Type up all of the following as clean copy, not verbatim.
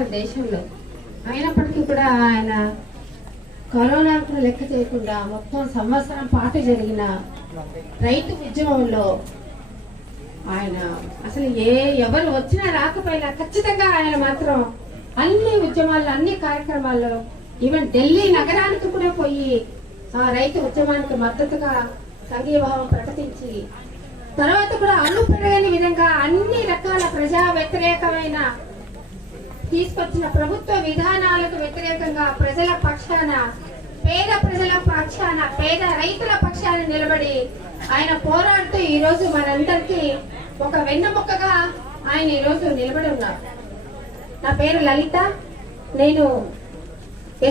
ఉన్నారు దేశంలో. అయినప్పటికీ కూడా ఆయన కరోనాను కూడా లెక్క చేయకుండా మొత్తం సంవత్సరం పాటు జరిగిన రైతు ఉద్యమంలో ఆయన అసలు ఎవరు వచ్చినా రాకపోయినా ఖచ్చితంగా ఆయన మాత్రం అన్ని ఉద్యమాల్లో అన్ని కార్యక్రమాల్లో ఈవెన్ ఢిల్లీ నగరానికి కూడా పోయి ఆ రైతు ఉద్యమానికి మద్దతుగా సంఘీభావం ప్రకటించి తర్వాత కూడా అన్నుపెరగని విధంగా అన్ని రకాల ప్రజా వ్యతిరేకమైన తీసుకొచ్చిన ప్రభుత్వ విధానాలకు వ్యతిరేకంగా ప్రజల పక్షాన పేద ప్రజల పక్షాన పేద రైతుల పక్షాన నిలబడి ఆయన పోరాడుతూ ఈ రోజు మనందరికీ ఒక వెన్నెముకగా ఆయన ఈ రోజు నిలబడి ఉన్నారు. నా పేరు లలిత. నేను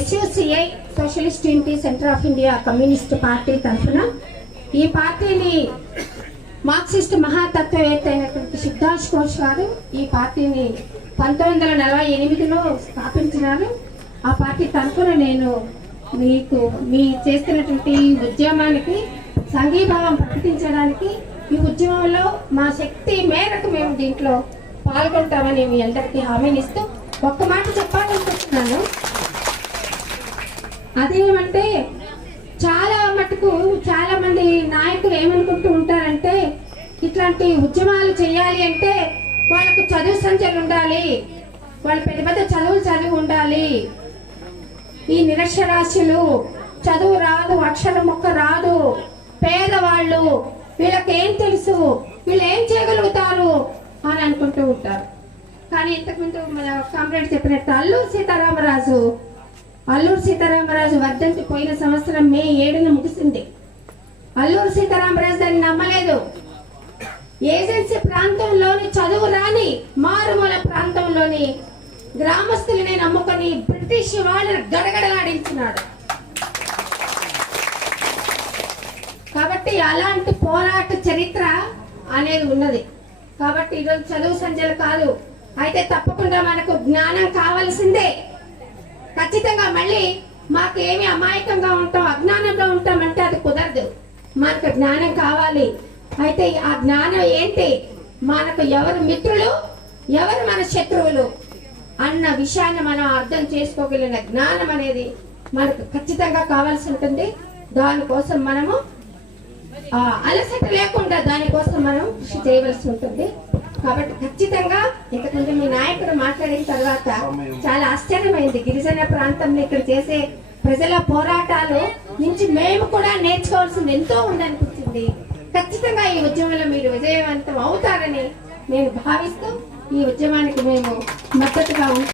SUCI socialist unity centre of India communist party తరఫున ఈ పార్టీని మార్క్సిస్ట్ మహాతత్వవేత్త అయినటువంటి సుభాష్ ఘోష్ గారు ఈ పార్టీని 1948లో స్థాపించినారు. ఆ పార్టీ తరఫున నేను మీ చేస్తున్నటువంటి ఉద్యమానికి సంఘీభావం ప్రకటించడానికి ఈ ఉద్యమంలో మా శక్తి మేరకు మేము దీంట్లో పాల్గొంటామని మీ అందరికీ హామీనిస్తూ ఒక్క మాట చెప్పాలనుకుంటున్నాను. అదేమంటే చాలా మంది నాయకులు ఏమనుకుంటూ ఉంటారంటే ఇట్లాంటి ఉద్యమాలు చేయాలి అంటే వాళ్ళకు చదువు సంచలు ఉండాలి, వాళ్ళు పెద్ద పెద్ద చదువులు చదివి ఉండాలి, ఈ నిరక్షరాస్యులు చదువు రాదు, అక్షరం మొక్క రాదు, పేదవాళ్ళు, వీళ్ళకేం తెలుసు, వీళ్ళు ఏం చేయగలుగుతారు అని అనుకుంటూ ఉంటారు. కానీ ఇంతకుముందు మన కామ్రేడ్ చెప్పినట్టు అల్లూరు సీతారామరాజు వర్ధంతి పోయిన సంవత్సరం మే 7న ముగిసింది. అల్లూరు సీతారామరాజు దాన్ని నమ్మలేదు. ఏజెన్సీ ప్రాంతంలోని చదువు రాని మారుమూల ప్రాంతంలోని గ్రామస్తులని నమ్ముకొని బ్రిటిష్ వాళ్ళని గడగడలాడించినాడు. కాబట్టి అలాంటి పోరాట చరిత్ర అనేది ఉన్నది. కాబట్టి ఈరోజు చదువు సంచలు కాదు, అయితే తప్పకుండా మనకు జ్ఞానం కావాల్సిందే. ఖచ్చితంగా మళ్ళీ మాకు ఏమి అమాయకంగా ఉంటాం, అజ్ఞానంలో ఉంటామంటే అది కుదరదు. మనకు జ్ఞానం కావాలి. అయితే ఆ జ్ఞానం ఏంటి, మనకు ఎవరు మిత్రులు ఎవరు మన శత్రువులు అన్న విషయాన్ని మనం అర్థం చేసుకోగలిగిన జ్ఞానం అనేది మనకు ఖచ్చితంగా కావాల్సి ఉంటుంది. దానికోసం మనము అలసట లేకుండా దానికోసం మనం కృషి చేయవలసి ఉంటుంది. కాబట్టి ఖచ్చితంగా ఇంతకుముందు మీ నాయకుడు మాట్లాడిన తర్వాత చాలా ఆశ్చర్యమైంది. గిరిజన ప్రాంతంలో ఇక్కడ చేసే ప్రజల పోరాటాలు నుంచి మేము కూడా నేర్చుకోవాల్సింది ఎంతో ఉందనిపించింది. ఖచ్చితంగా ఈ ఉద్యమంలో మీరు విజయవంతం అవుతారని నేను భావిస్తూ ఈ ఉద్యమానికి మేము మద్దతుగా